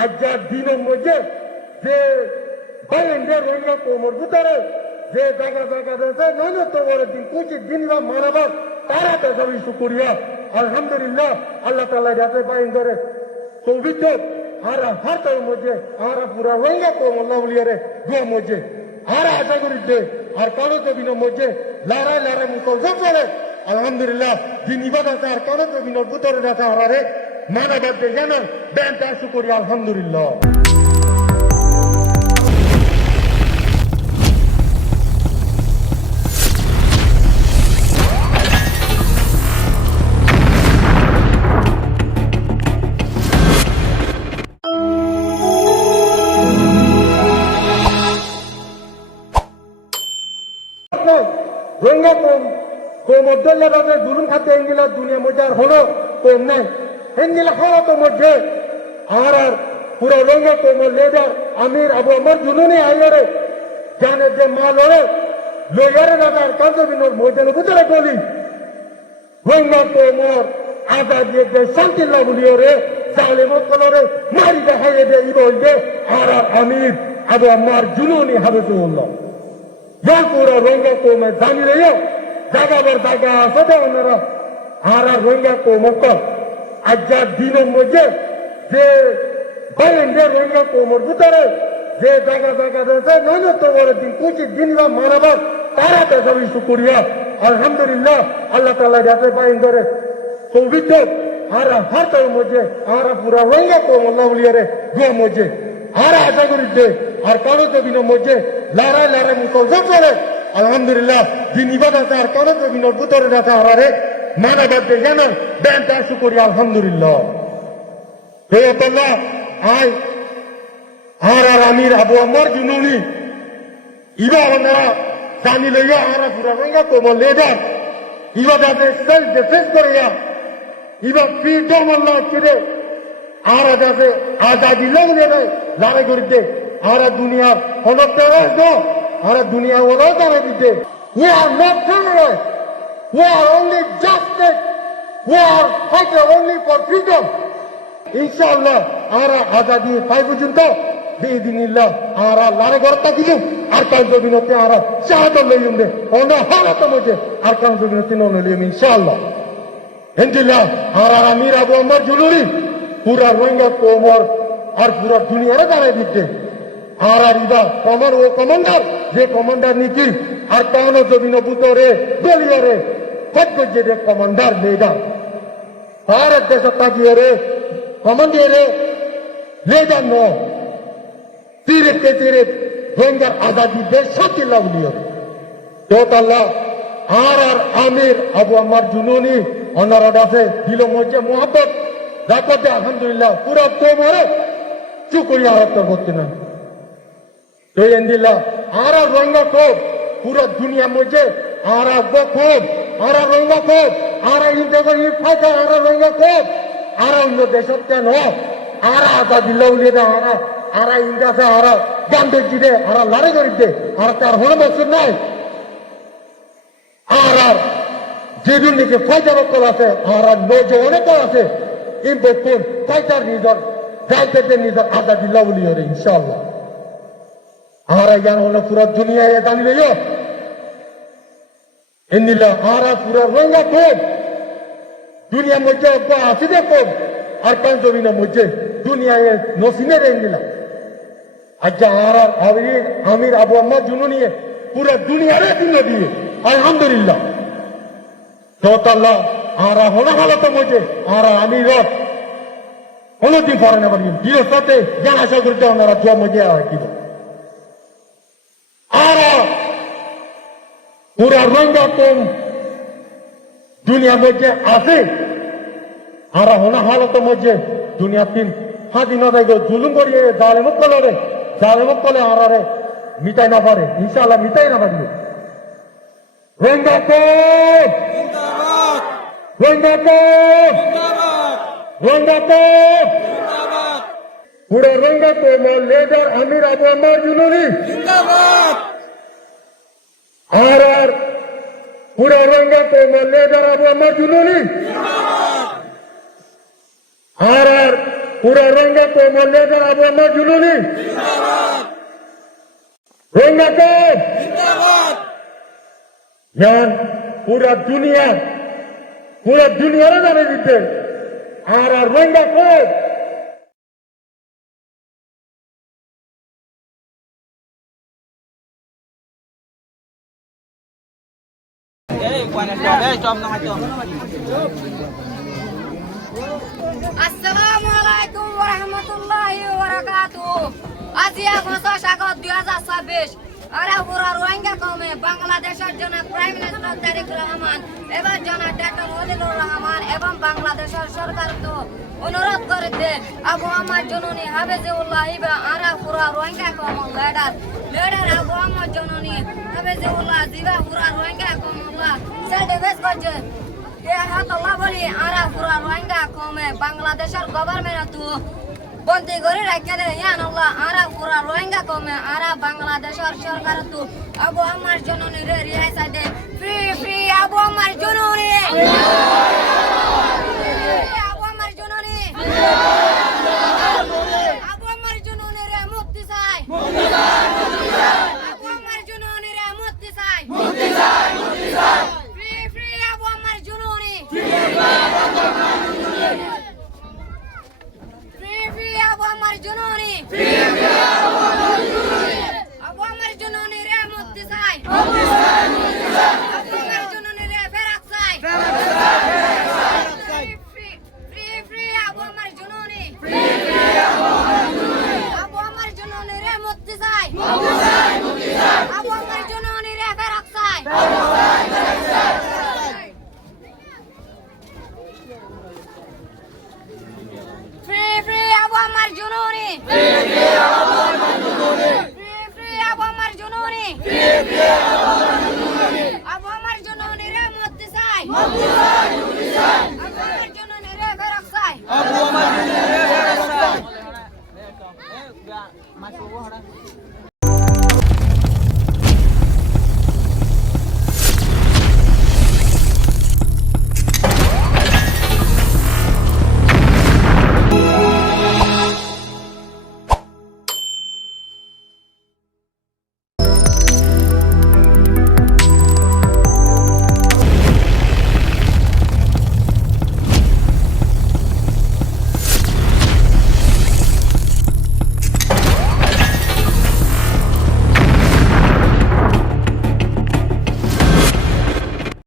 আজ্জার দিনের মধ্যে যে বাইরে রোহিঙ্গা কোমর ভিতরে যে জায়গা জায়গা রয়েছে ন্যূনতম দিন 25 দিন বা মানবার তারা বেসবি শুকুরিয়া আলহামদুলিল্লাহ আল্লাহ তাআলা যাতে বাইরে সৌভিত আর হাতের মধ্যে আর পুরা রোহিঙ্গা কোমর লাউলিয়ারে গুয়া মধ্যে আর আশা করি যে আর কারো জমিনের মধ্যে লড়াই লড়াই মুসলমান চলে আলহামদুলিল্লাহ দিন ইবাদত আর কারো জমিনের ভিতরে রাখা হারে মানবাদ জানা ব্যাংক শুকুরিয়া আলহামদুলিল্লাহ রোহিঙ্গা কম মধ্যে জুলুম খাতে এঙ্গিলা দুনিয়া মধ্যে আর হলো কম নাই এঙ্গিলা হলো তো মধ্যে আর পুরো রোহিঙ্গা কমর লেডার আমির আবু আমার জুনুনি আইরে জানে যে মা লড়ে লইয়ারে রাজার কাঞ্চবিনোর ময়দানে ভিতরে গলি রোহিঙ্গা কমর আজাদিয়ে যে শান্তি লাগুলিও রে জালেমত কলরে মারি দেখাইয়ে দে ইবল দে আর আমির আবু আমার জুনুনি হাবিবুল্লাহ পুরো রোহিঙ্গা কমে জানি রেও জায়গা বার জায়গা আছে দে ওনারা আর রোহিঙ্গা কমকল আজ্জার দিনের মধ্যে যে বাইরে রোহিঙ্গা কোমর ভিতরে যে জায়গা জায়গা রয়েছে ন্যূনতম দিন 25 দিন বা মানবার তারা বেসবি শুকুরিয়া আলহামদুলিল্লাহ আল্লাহ তাআলা যাতে বাইরে সৌভিত আর হাতের মধ্যে আর পুরা রোহিঙ্গা কোমর লাউলিয়ারে গুয়া মধ্যে আর আশা করি যে আর কারো জমিনের মধ্যে লড়াই লড়াই মুসলমান চলে আলহামদুলিল্লাহ দিন ইবাদত আর কারো জমিনের ভিতরে রাখা হারে মানবাদ জানা ব্যাংক শুকুরিয়া আলহামদুলিল্লাহ হে আল্লাহ আয় আর আমির আবু আমার জুনুনি ইবা ওনারা জানি লইয়া আর পুরা রোহিঙ্গা কোমর লেডার ইবা যাতে সেলফ ডিফেন্স করিয়া ইবা ফ্রিডম আল্লাহ কিরে আর যাতে আজাদি লড়ে লড়াই করিতে আর দুনিয়ার হনতে আর দুনিয়া ওরা জানা দিতে we are not terrorists we are only justice we are fighting only for freedom ইনশাআল্লাহ আর আজাদি পাই পর্যন্ত বিদিনিল্লাহ আর লড়াই করতে দিল আর কাল জমিনতে আর শাহাদত লইম দে ওনা হালত মধ্যে আর কাল জমিনতে ন লইম ইনশাআল্লাহ ইনশাআল্লাহ আর আমির আবু আমার জুলুরি পুরা রোহিঙ্গা কোমর আর পুরা দুনিয়ারে জানাই দিতে আর ইবা কমর ও কমান্ডার যে কমান্ডার নিকি আর কান জমিন বুতরে গলিয়ারে কজ্জে যে কমান্ডার লেডার ভারত দেশ তাকিয়ে রে কমান্ডারে লেডার নো তিরে তিরে রোহিঙ্গা আজাদি দেশ শান্তি লাউলিও তো আল্লাহ আর আমির আবু আমার জুনুনি অনারদ আছে দিল মধ্যে মোহাম্মত রাখতে আলহামদুলিল্লাহ পুরা কোমরে চুকুরিয়া হত্যা করতে না তো এন্দিল্লাহ আর রোহিঙ্গা খুব পুরো দুনিয়া মধ্যে আর খুব আর রোহিঙ্গা খুব আর ইন্ডিয়া ফাইটার আর রোহিঙ্গা খুব আর অন্য দেশত কেন আর আজাদি লাউলিয়ে দে আর ইন্ডিয়াতে আর গান্ধীজি দে আর লড়াই করি দে আর তার হলো মকসুদ নাই আর যে দুর্নীতি ফাইটার কল আছে আর নৌজওয়ানে কল আছে ইম্পোর্ট ফাইটার নিজর যাইতে নিজর আজাদি লাউলিয়ে রে ইনশাআল্লাহ আর জ্ঞান হলো পুরো দুনিয়ায় জানি লইও এনিলা আর পুরো রোহিঙ্গা খুব দুনিয়ার মধ্যে আছে দে খুব আর কান জমিনের মধ্যে দুনিয়ায় নসিনে এনিলা আচ্ছা আর আমির আবু আমার জুনুনিয়ে পুরো দুনিয়ারে দিন দিয়ে আলহামদুলিল্লাহ তো আল্লাহ আর হলো হালত মধ্যে আর আমির কোনদিন পরে না পারি দিনের সাথে জ্ঞান আশা করতে ওনারা জোয়া মধ্যে রাখিব আর পুরা রোহিঙ্গা কম দুনিয়ার মধ্যে আছে আর হোনা হালত মধ্যে দুনিয়ার তিন স্বাধীনতা জুলুম করিয়ে জালেমত কলে আর মিটাই না পারে ইনশাআল্লাহ মিটাই না পারি রোহিঙ্গা কম রোহিঙ্গা কম রোহিঙ্গা কম পুরা রোহিঙ্গা কম লেডার আমির আবু আমার জুনুনি আর পুরা রোহিঙ্গা কম লেডার আবু আমার জুনুনি আর পুরা রোহিঙ্গা কৌমের লিডার আবু আহমদ জুলুনি রোহিঙ্গা কৌম জ্ঞান পুরা দুনিয়ারে জানে দিতে আর Rohingya কৌম Assalamualaikum warahmatullahi wabarakatuh. Asia ভাষা স্বাগত 2026 আরে পুরা রোহিঙ্গা কমে বাংলাদেশের জন্য প্রাইম মিনিস্টার তারেক রহমান এবং জনাব ডক্টর মনিরুর রহমান এবং বাংলাদেশের সরকার তো অনুরোধ করতে আবু আহমদ জননী হাফেজুল্লাহ ইবা আরা পুরা রোহিঙ্গা কম লিডার আবু আহমদ জননী হাফেজুল্লাহ জিবা পুরা রোহিঙ্গা কমলা সেলডেভেস করছে Allah boli ara pura rohingya kome Bangladeshar government tu বন্দি করে রেখে দে ইয়ান আল্লাহ ara pura rohingya kome ara Bangladeshar সরকার tu আবু আমার জননী রে রিয়াসা দে ফ্রি আবু আমার জননী